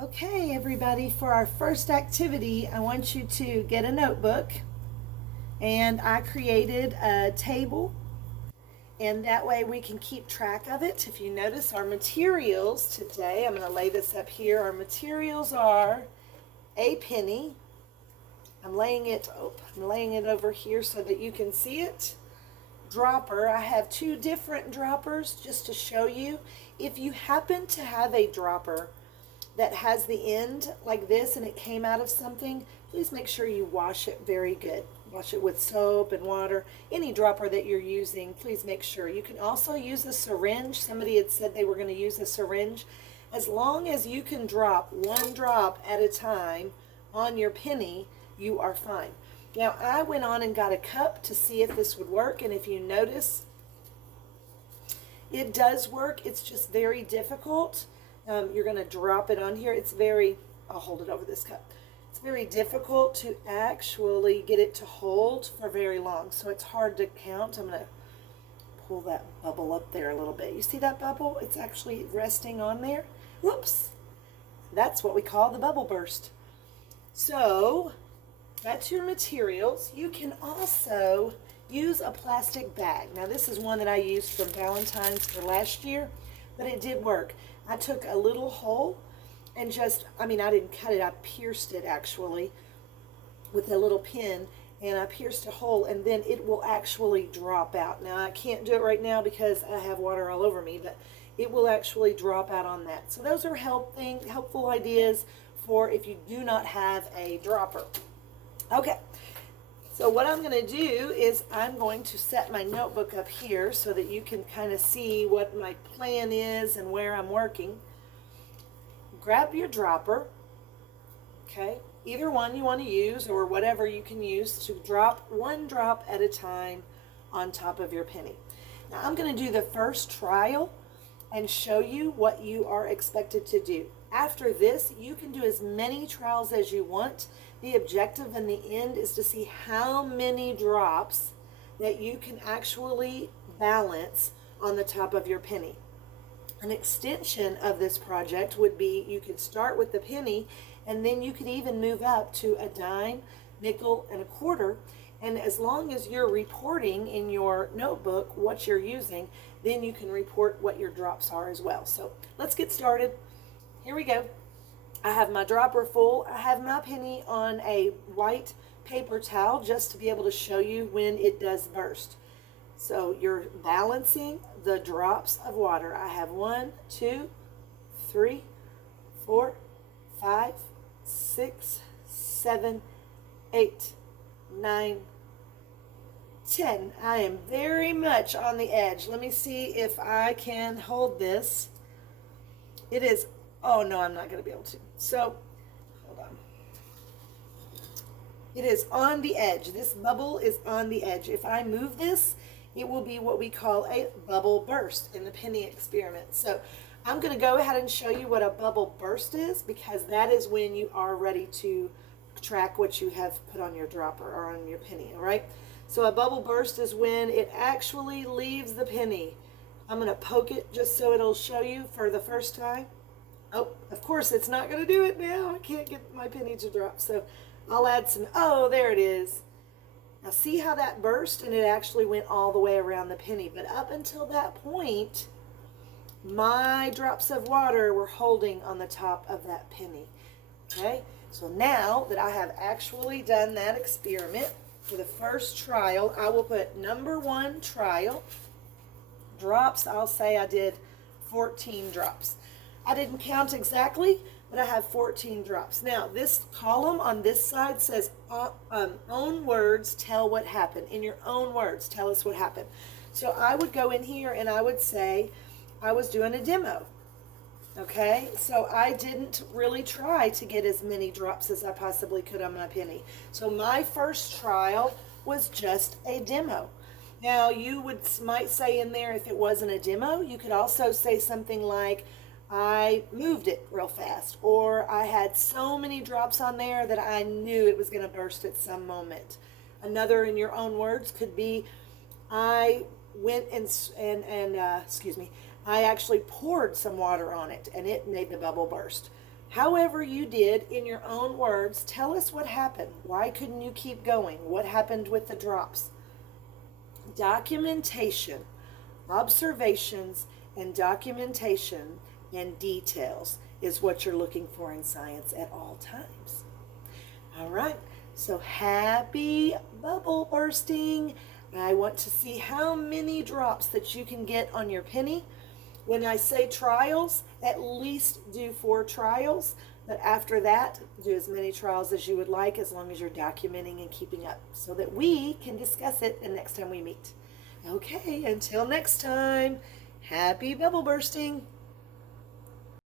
Okay, everybody, for our first activity, I want you to get a notebook, and I created a table, and that way we can keep track of it. If you notice our materials today, I'm going to lay this up here. Our materials are a penny. I'm laying it over here so that you can see it. Dropper, I have two different droppers just to show you. If you happen to have a dropper that has the end like this and it came out of something, please make sure you wash it very good. Wash it with soap and water. Any dropper that you're using, please make sure. You can also use a syringe. Somebody had said they were going to use a syringe. As long as you can drop one drop at a time on your penny, you are fine. Now, I went on and got a cup to see if this would work, and if you notice, it does work. It's just very difficult. You're going to drop it on here. I'll hold it over this cup. It's very difficult to actually get it to hold for very long, so it's hard to count. I'm going to pull that bubble up there a little bit. You see that bubble? It's actually resting on there. Whoops. That's what we call the bubble burst. So that's your materials. You can also use a plastic bag. Now, this is one that I used from Valentine's for last year, but it did work. I took a little hole and I didn't cut it, I pierced it actually with a little pin, and I pierced a hole, and then it will actually drop out. Now, I can't do it right now because I have water all over me, but it will actually drop out on that. So those are helpful ideas for if you do not have a dropper. Okay, so what I'm going to do is I'm going to set my notebook up here so that you can kind of see what my plan is and where I'm working. Grab your dropper, okay, either one you want to use or whatever you can use to drop one drop at a time on top of your penny. Now I'm going to do the first trial and show you what you are expected to do. After this, you can do as many trials as you want. The objective in the end is to see how many drops that you can actually balance on the top of your penny. An extension of this project would be you could start with the penny, and then you could even move up to a dime, nickel, and a quarter. And as long as you're reporting in your notebook what you're using, then you can report what your drops are as well. So let's get started. Here we go. I have my dropper full. I have my penny on a white paper towel just to be able to show you when it does burst. So you're balancing the drops of water. I have 1, 2, 3, 4, 5, 6, 7, 8, 9, 10. I am very much on the edge. Let me see if I can hold this. It is, oh no, I'm not going to be able to. So, hold on. It is on the edge. This bubble is on the edge. If I move this, it will be what we call a bubble burst in the penny experiment. So I'm going to go ahead and show you what a bubble burst is, because that is when you are ready to track what you have put on your dropper or on your penny, all right? So a bubble burst is when it actually leaves the penny. I'm going to poke it just so it'll show you for the first time. Oh, of course, it's not going to do it now. I can't get my penny to drop. So I'll add some, oh, there it is. Now see how that burst, and it actually went all the way around the penny. But up until that point, my drops of water were holding on the top of that penny. Okay, so now that I have actually done that experiment for the first trial, I will put number 1 trial. Drops, I'll say I did 14 drops. I didn't count exactly, but I have 14 drops. Now, this column on this side says, own words tell what happened. In your own words, tell us what happened. So I would go in here and I would say I was doing a demo. Okay, so I didn't really try to get as many drops as I possibly could on my penny. So my first trial was just a demo. Now, you might say in there, if it wasn't a demo, you could also say something like, I moved it real fast, or I had so many drops on there that I knew it was going to burst at some moment. Another, in your own words, could be, I went I actually poured some water on it and it made the bubble burst. However you did, in your own words, tell us what happened. Why couldn't you keep going? What happened with the drops? Documentation, observations, and documentation and details is what you're looking for in science at all times. All right, so happy bubble bursting. I want to see how many drops that you can get on your penny. When I say trials, at least do 4 trials, but after that, do as many trials as you would like, as long as you're documenting and keeping up, so that we can discuss it the next time we meet. Okay, until next time, happy bubble bursting.